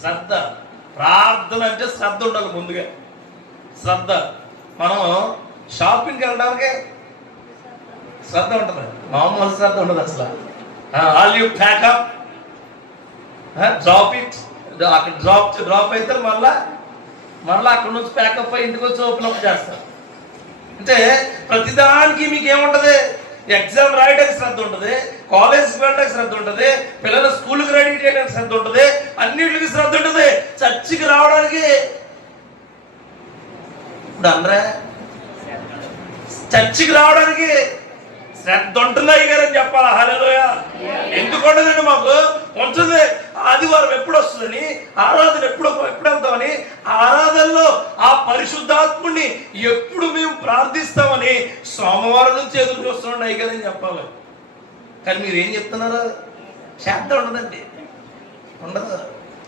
శ్రద్ధ. ప్రార్థన అంటే శ్రద్ధ ఉండాలి. ముందుగా శ్రద్ధ. మనం షాపింగ్కి వెళ్ళడానికి శ్రద్ధ ఉంటుంది, మామూలు శ్రద్ధ ఉండదు అసలు. All you pack up, drop it, అక్కడ డ్రాప్ అయితే మళ్ళా అక్కడ నుంచి ప్యాకప్ అయ్యి ఇంటికి వచ్చి ఓపెన్ అప్ చేస్తారు. అంటే ప్రతిదానికి మీకు ఏముంటది, ఎగ్జామ్ రాయడానికి శ్రద్ధ ఉంటుంది, కాలేజ్కి వెళ్ళడానికి శ్రద్ధ ఉంటుంది, పిల్లల స్కూల్కి రెడీ చేయడానికి శ్రద్ధ ఉంటుంది, అన్నిటికి శ్రద్ధ ఉంటుంది. చర్చికి రావడానికి ఇప్పుడు అందరే చర్చికి రావడానికి శ్రద్ధ ఉంటుంది అయ్యారని చెప్పాలా? హల్లెలూయా. ఎందుకు ఉండదండి? మాకు ఉంటుంది. ఆదివారం ఎప్పుడు వస్తుందని, ఆరాధన ఎప్పుడు వెళ్తామని, ఆరాధనలో ఆ పరిశుద్ధాత్ముడిని ఎప్పుడు మేము ప్రార్థిస్తామని సోమవారం నుంచి ఎదురు చూస్తున్నాం అయ్యారని చెప్పాలి. కానీ మీరు ఏం చెప్తున్నారు? శ్రద్ధ ఉండదండి, ఉండదు.